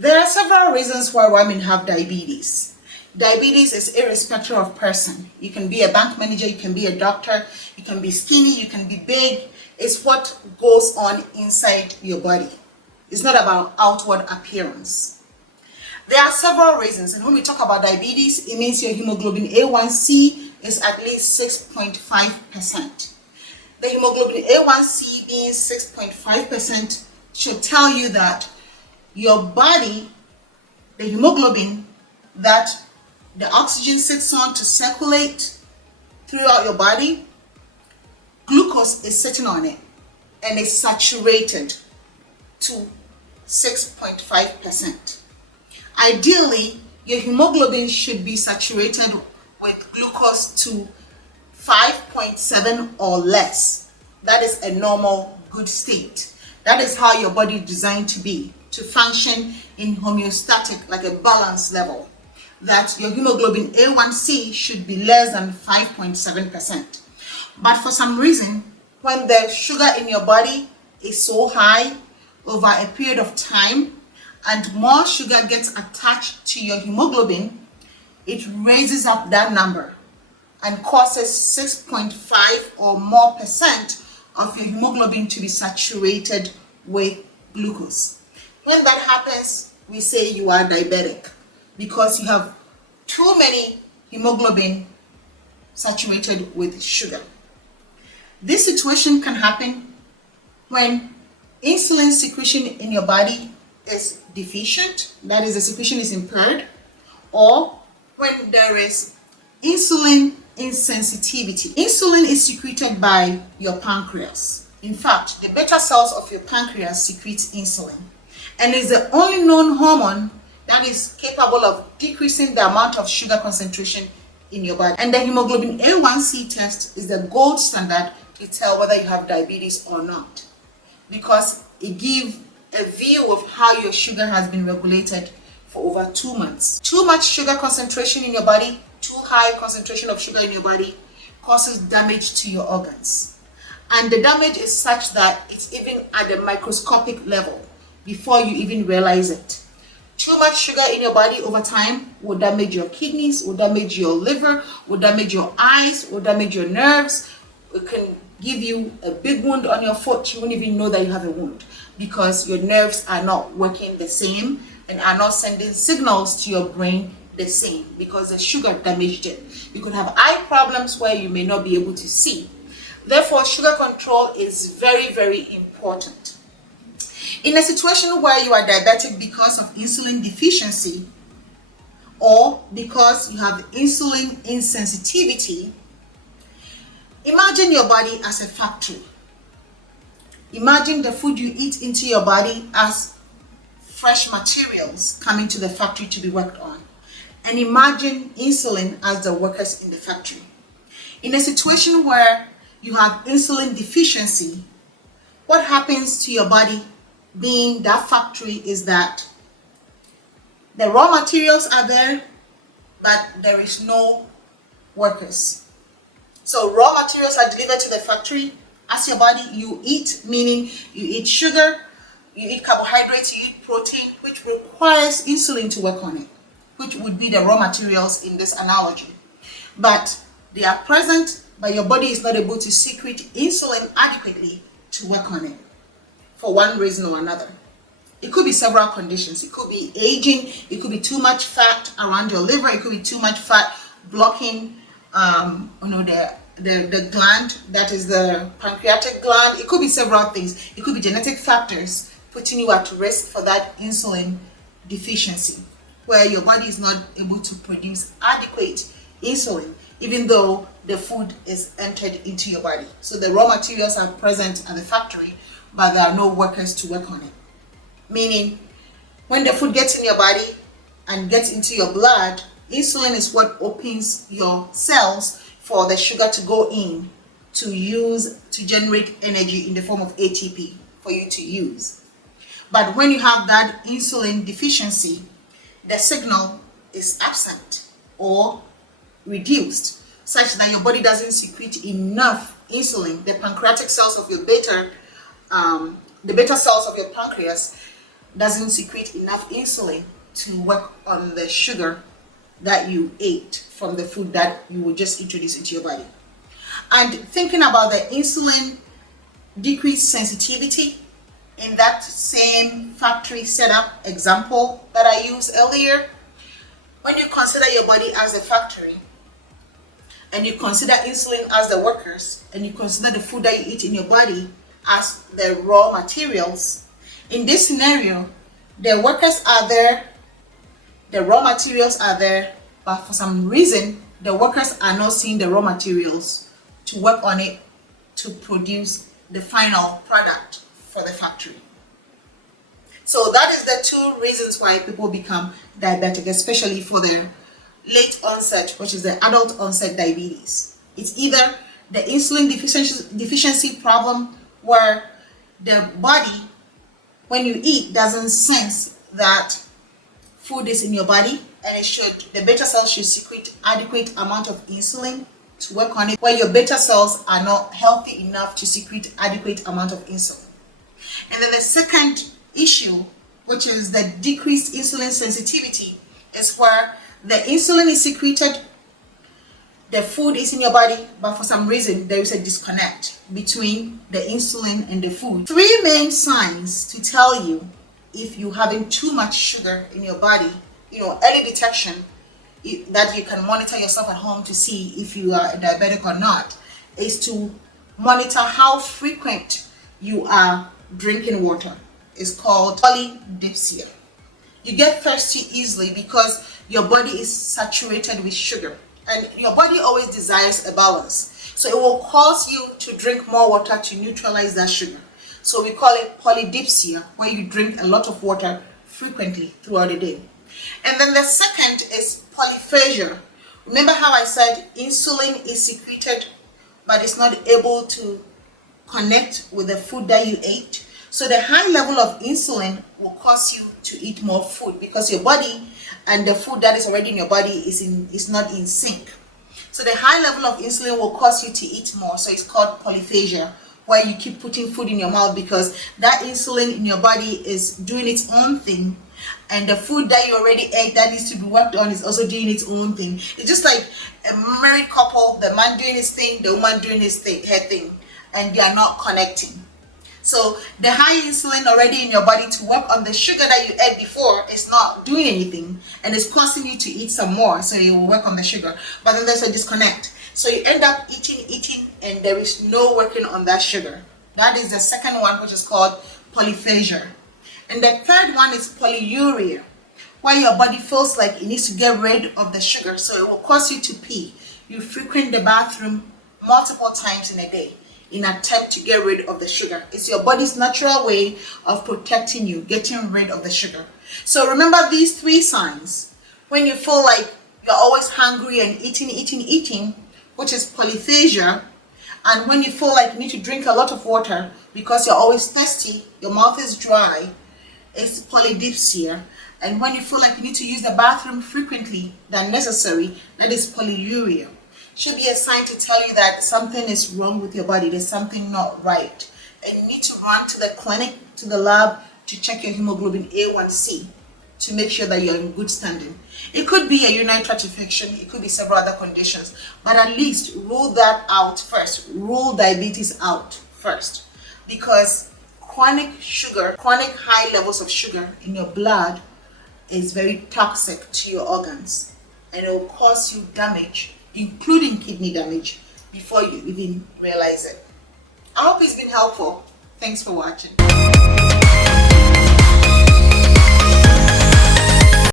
There are several reasons why women have diabetes. Diabetes is irrespective of person. You can be a bank manager, you can be a doctor, you can be skinny, you can be big. It's what goes on inside your body. It's not about outward appearance. There are several reasons, and when we talk about diabetes, it means your hemoglobin A1C is at least 6.5%. The hemoglobin A1C being 6.5% should tell you that your body, the hemoglobin that the oxygen sits on to circulate throughout your body, glucose is sitting on it and is saturated to 6.5%. Ideally, your hemoglobin should be saturated with glucose to 5.7 or less. That is a normal good state. That is how your body is designed to be, to function in homeostatic, like a balance level. That your hemoglobin A1C should be less than 5.7%. But for some reason, when the sugar in your body is so high over a period of time, and more sugar gets attached to your hemoglobin, it raises up that number and causes 6.5 or more percent of your hemoglobin to be saturated with glucose. When that happens, we say you are diabetic because you have too many hemoglobin saturated with sugar. This situation can happen when insulin secretion in your body is deficient, that is, the secretion is impaired, or when there is insulin insensitivity. Insulin is secreted by your pancreas. In fact, the beta cells of your pancreas secrete insulin, and is the only known hormone that is capable of decreasing the amount of sugar concentration in your body. And the hemoglobin A1C test is the gold standard to tell whether you have diabetes or not, because it gives a view of how your sugar has been regulated for over 2 months. Too much sugar concentration in your body, too high concentration of sugar in your body causes damage to your organs. And the damage is such that it's even at the microscopic level before you even realize it. Too much sugar in your body over time will damage your kidneys, will damage your liver, will damage your eyes, will damage your nerves. It can give you a big wound on your foot. You won't even know that you have a wound because your nerves are not working the same and are not sending signals to your brain the same because the sugar damaged it. You could have eye problems where you may not be able to see. Therefore, sugar control is very, very important. In a situation where you are diabetic because of insulin deficiency or because you have insulin insensitivity, imagine your body as a factory. Imagine the food you eat into your body as fresh materials coming to the factory to be worked on. And imagine insulin as the workers in the factory. In a situation where you have insulin deficiency, what happens to your body being that factory is that the raw materials are there, but there is no workers. So raw materials are delivered to the factory. As your body, you eat, meaning you eat sugar, you eat carbohydrates, you eat protein, which requires insulin to work on it, which would be the raw materials in this analogy. But they are present, but your body is not able to secrete insulin adequately to work on it for one reason or another. It could be several conditions. It could be aging, it could be too much fat around your liver, it could be too much fat blocking the gland, that is the pancreatic gland. It could be several things. It could be genetic factors putting you at risk for that insulin deficiency, where your body is not able to produce adequate insulin, even though the food is entered into your body. So the raw materials are present at the factory, but there are no workers to work on it. Meaning, when the food gets in your body and gets into your blood, insulin is what opens your cells for the sugar to go in to generate energy in the form of ATP for you to use. But when you have that insulin deficiency, the signal is absent or reduced, such that your body doesn't secrete enough insulin. The pancreatic cells of your the beta cells of your pancreas doesn't secrete enough insulin to work on the sugar that you ate from the food that you would just introduce into your body. And thinking about the insulin decreased sensitivity in that same factory setup example that I used earlier, when you consider your body as a factory and you consider insulin as the workers and you consider the food that you eat in your body as the raw materials, in this scenario, the workers are there, the raw materials are there, but for some reason, the workers are not seeing the raw materials to work on it to produce the final product for the factory. So that is the two reasons why people become diabetic, especially for their late onset, which is the adult onset diabetes. It's either the insulin deficiency problem where the body, when you eat, doesn't sense that food is in your body, and the beta cells should secrete adequate amount of insulin to work on it, where your beta cells are not healthy enough to secrete adequate amount of insulin. And then the second issue, which is the decreased insulin sensitivity, is where the insulin is secreted, the food is in your body, but for some reason there is a disconnect between the insulin and the food. Three main signs to tell you if you're having too much sugar in your body, early detection that you can monitor yourself at home to see if you are a diabetic or not, is to monitor how frequent you are drinking water. It's called polydipsia. You get thirsty easily because your body is saturated with sugar, and your body always desires a balance. So it will cause you to drink more water to neutralize that sugar. So we call it polydipsia, where you drink a lot of water frequently throughout the day. And then the second is polyphagia. Remember how I said insulin is secreted, but it's not able to connect with the food that you ate? So the high level of insulin will cause you to eat more food because your body and the food that is already in your body is not in sync. So the high level of insulin will cause you to eat more. So it's called polyphagia, where you keep putting food in your mouth because that insulin in your body is doing its own thing, and the food that you already ate that needs to be worked on is also doing its own thing. It's just like a married couple, the man doing his thing, the woman doing her thing, and they are not connecting. So the high insulin already in your body to work on the sugar that you ate before is not doing anything, and it's causing you to eat some more, so you will work on the sugar. But then there's a disconnect. So you end up eating, and there is no working on that sugar. That is the second one, which is called polyphagia. And the third one is polyuria, where your body feels like it needs to get rid of the sugar, so it will cause you to pee. You frequent the bathroom multiple times in a day in an attempt to get rid of the sugar. It's your body's natural way of protecting you, getting rid of the sugar. So remember these three signs. When you feel like you're always hungry and eating, which is polyphagia, and when you feel like you need to drink a lot of water because you're always thirsty, your mouth is dry, it's polydipsia. And when you feel like you need to use the bathroom frequently than necessary, that is polyuria. Should be a sign to tell you that something is wrong with your body, there's something not right, and you need to run to the clinic, to the lab, to check your hemoglobin A1C to make sure that you're in good standing. It could be a urinary tract infection, it could be several other conditions, but at least rule that out first. Rule diabetes out first, because chronic high levels of sugar in your blood is very toxic to your organs, and it will cause you damage, including kidney damage, before you even realize it. I hope it's been helpful. Thanks for watching.